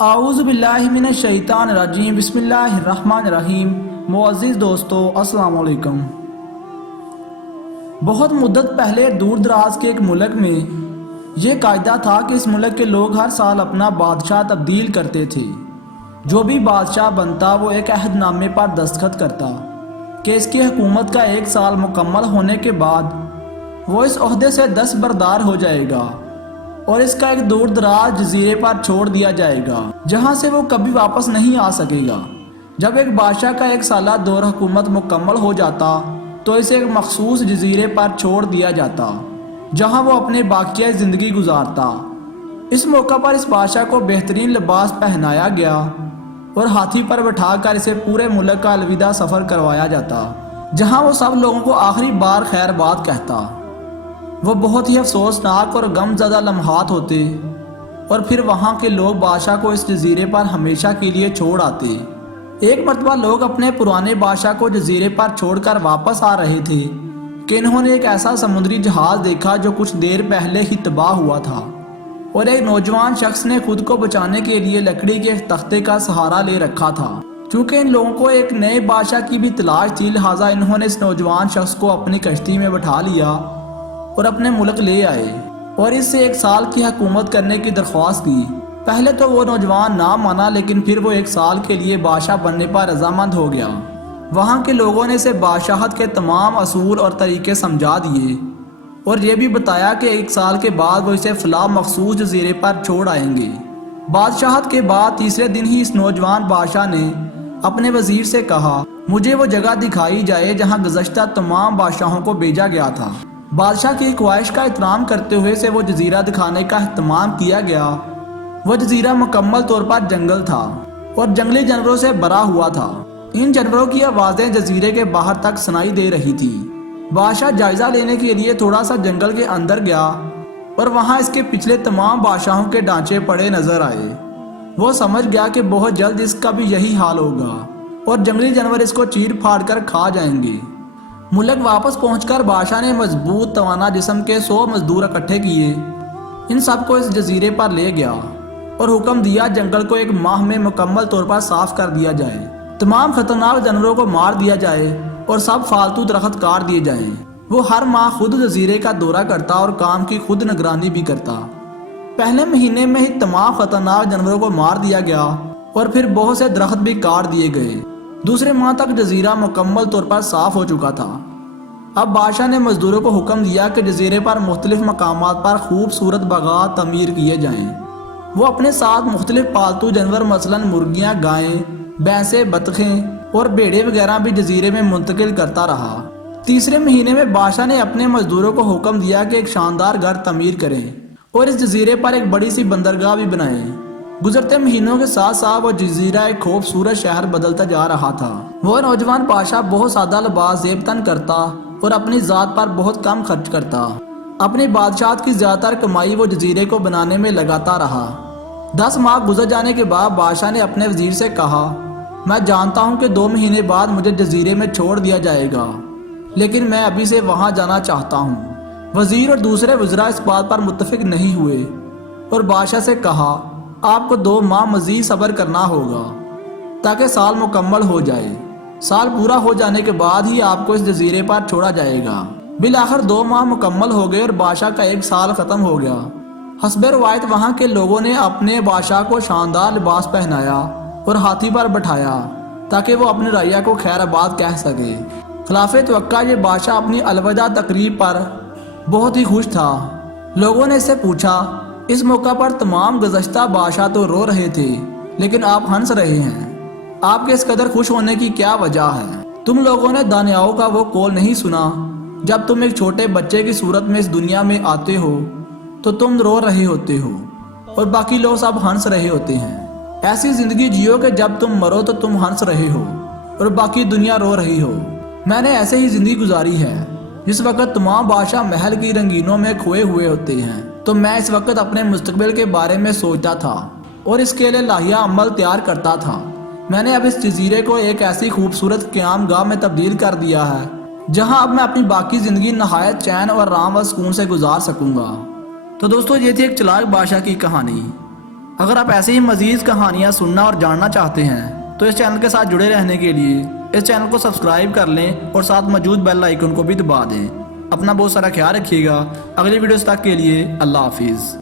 اعوذ باللہ من الشیطان الرجیم بسم اللہ الرحمن الرحیم۔ معزز دوستو السلام علیکم۔ بہت مدت پہلے دور دراز کے ایک ملک میں یہ قاعدہ تھا کہ اس ملک کے لوگ ہر سال اپنا بادشاہ تبدیل کرتے تھے۔ جو بھی بادشاہ بنتا وہ ایک عہد نامے پر دستخط کرتا کہ اس کی حکومت کا 1 سال مکمل ہونے کے بعد وہ اس عہدے سے دستبردار ہو جائے گا اور اس کا ایک دور دراز جزیرے پر چھوڑ دیا جائے گا جہاں سے وہ کبھی واپس نہیں آ سکے گا۔ جب ایک بادشاہ کا 1 سالہ دور حکومت مکمل ہو جاتا تو اسے ایک مخصوص جزیرے پر چھوڑ دیا جاتا جہاں وہ اپنے باقیہ زندگی گزارتا۔ اس موقع پر اس بادشاہ کو بہترین لباس پہنایا گیا اور ہاتھی پر بٹھا کر اسے پورے ملک کا الوداع سفر کروایا جاتا جہاں وہ سب لوگوں کو آخری بار خیر بات کہتا۔ وہ بہت ہی افسوسناک اور غم زدہ لمحات ہوتے اور پھر وہاں کے لوگ بادشاہ کو اس جزیرے پر ہمیشہ کے لیے چھوڑ آتے۔ ایک مرتبہ لوگ اپنے پرانے بادشاہ کو جزیرے پر چھوڑ کر واپس آ رہے تھے کہ انہوں نے ایک ایسا سمندری جہاز دیکھا جو کچھ دیر پہلے ہی تباہ ہوا تھا اور ایک نوجوان شخص نے خود کو بچانے کے لیے لکڑی کے ایک تختے کا سہارا لے رکھا تھا۔ چونکہ ان لوگوں کو ایک نئے بادشاہ کی بھی تلاش تھی لہٰذا انہوں نے اس نوجوان شخص کو اپنی کشتی میں بٹھا لیا اور اپنے ملک لے آئے اور اس سے 1 سال کی حکومت کرنے کی درخواست کی۔ پہلے تو وہ نوجوان نہ مانا لیکن پھر وہ 1 سال کے لیے بادشاہ بننے پر رضامند ہو گیا۔ وہاں کے لوگوں نے اسے بادشاہت کے تمام اصول اور طریقے سمجھا دیے اور یہ بھی بتایا کہ 1 سال کے بعد وہ اسے فلاں مخصوص جزیرے پر چھوڑ آئیں گے۔ بادشاہت کے بعد تیسرے دن ہی اس نوجوان بادشاہ نے اپنے وزیر سے کہا مجھے وہ جگہ دکھائی جائے جہاں گزشتہ تمام بادشاہوں کو بھیجا گیا تھا۔ بادشاہ کی خواہش کا احترام کرتے ہوئے اسے وہ جزیرہ دکھانے کا اہتمام کیا گیا۔ وہ جزیرہ مکمل طور پر جنگل تھا اور جنگلی جانوروں سے بھرا ہوا تھا۔ ان جانوروں کی آوازیں جزیرے کے باہر تک سنائی دے رہی تھی۔ بادشاہ جائزہ لینے کے لیے تھوڑا سا جنگل کے اندر گیا اور وہاں اس کے پچھلے تمام بادشاہوں کے ڈھانچے پڑے نظر آئے۔ وہ سمجھ گیا کہ بہت جلد اس کا بھی یہی حال ہوگا اور جنگلی جانور اس کو چیر پھاڑ کر کھا جائیں گے۔ ملک واپس پہنچ کر بادشاہ نے مضبوط توانا جسم کے 100 مزدور اکٹھے کیے۔ ان سب کو اس جزیرے پر لے گیا اور حکم دیا جنگل کو 1 ماہ میں مکمل طور پر صاف کر دیا جائے، تمام خطرناک جانوروں کو مار دیا جائے اور سب فالتو درخت کاٹ دیے جائیں۔ وہ ہر ماہ خود جزیرے کا دورہ کرتا اور کام کی خود نگرانی بھی کرتا۔ پہلے مہینے میں ہی تمام خطرناک جانوروں کو مار دیا گیا اور پھر بہت سے درخت بھی کاٹ دیے گئے۔ دوسرے ماہ تک جزیرہ مکمل طور پر صاف ہو چکا تھا۔ اب بادشاہ نے مزدوروں کو حکم دیا کہ جزیرے پر مختلف مقامات پر خوبصورت باغات تعمیر کیے جائیں۔ وہ اپنے ساتھ مختلف پالتو جانور مثلاً مرغیاں، گائیں، بھینسیں، بطخیں اور بھیڑیں وغیرہ بھی جزیرے میں منتقل کرتا رہا۔ تیسرے مہینے میں بادشاہ نے اپنے مزدوروں کو حکم دیا کہ ایک شاندار گھر تعمیر کریں اور اس جزیرے پر ایک بڑی سی بندرگاہ بھی بنائیں۔ گزرتے مہینوں کے ساتھ ساتھ وہ جزیرہ ایک خوبصورت شہر بدلتا جا رہا تھا۔ وہ نوجوان بادشاہ بہت سادہ لباس زیب تن کرتا اور اپنی ذات پر بہت کم خرچ کرتا۔ اپنی بادشاہت کی زیادہ تر کمائی وہ جزیرے کو بنانے میں لگاتا رہا۔ 10 ماہ گزر جانے کے بعد بادشاہ نے اپنے وزیر سے کہا میں جانتا ہوں کہ 2 مہینے بعد مجھے جزیرے میں چھوڑ دیا جائے گا لیکن میں ابھی سے وہاں جانا چاہتا ہوں۔ وزیر اور دوسرے وزراء اس بات پر متفق نہیں ہوئے اور بادشاہ سے کہا آپ کو 2 ماہ مزید صبر کرنا ہوگا تاکہ سال مکمل ہو جائے۔ سال پورا ہو جانے کے بعد ہی آپ کو اس جزیرے پر چھوڑا جائے گا۔ بالآخر 2 ماہ مکمل ہو گئے اور بادشاہ کا 1 سال ختم ہو گیا۔ حسب روایت وہاں کے لوگوں نے اپنے بادشاہ کو شاندار لباس پہنایا اور ہاتھی پر بٹھایا تاکہ وہ اپنی رعیہ کو خیر آباد کہہ سکے۔ خلاف توقع یہ بادشاہ اپنی الوداع تقریب پر بہت ہی خوش تھا۔ لوگوں نے اس سے پوچھا اس موقع پر تمام گزشتہ بادشاہ تو رو رہے تھے لیکن آپ ہنس رہے ہیں، آپ کے اس قدر خوش ہونے کی کیا وجہ ہے؟ تم لوگوں نے دانیاؤں کا وہ قول نہیں سنا جب تم ایک چھوٹے بچے کی صورت میں اس دنیا میں آتے ہو تو تم رو رہے ہوتے ہو اور باقی لوگ سب ہنس رہے ہوتے ہیں۔ ایسی زندگی جیو کہ جب تم مرو تو تم ہنس رہے ہو اور باقی دنیا رو رہی ہو۔ میں نے ایسے ہی زندگی گزاری ہے جس وقت تمام بادشاہ محل کی رنگینوں میں کھوئے ہوئے ہوتے ہیں تو میں اس وقت اپنے مستقبل کے بارے میں سوچتا تھا اور اس کے لیے لائحہ عمل تیار کرتا تھا۔ میں نے اب اس جزیرے کو ایک ایسی خوبصورت قیام گاہ میں تبدیل کر دیا ہے جہاں اب میں اپنی باقی زندگی نہایت چین اور آرام و سکون سے گزار سکوں گا۔ تو دوستو یہ تھی ایک چلاک بادشاہ کی کہانی۔ اگر آپ ایسے ہی مزید کہانیاں سننا اور جاننا چاہتے ہیں تو اس چینل کے ساتھ جڑے رہنے کے لیے اس چینل کو سبسکرائب کر لیں اور ساتھ موجود بیل آئیکن کو بھی دبا دیں۔ اپنا بہت سارا خیال رکھیے گا۔ اگلی ویڈیوز تک کے لیے اللہ حافظ۔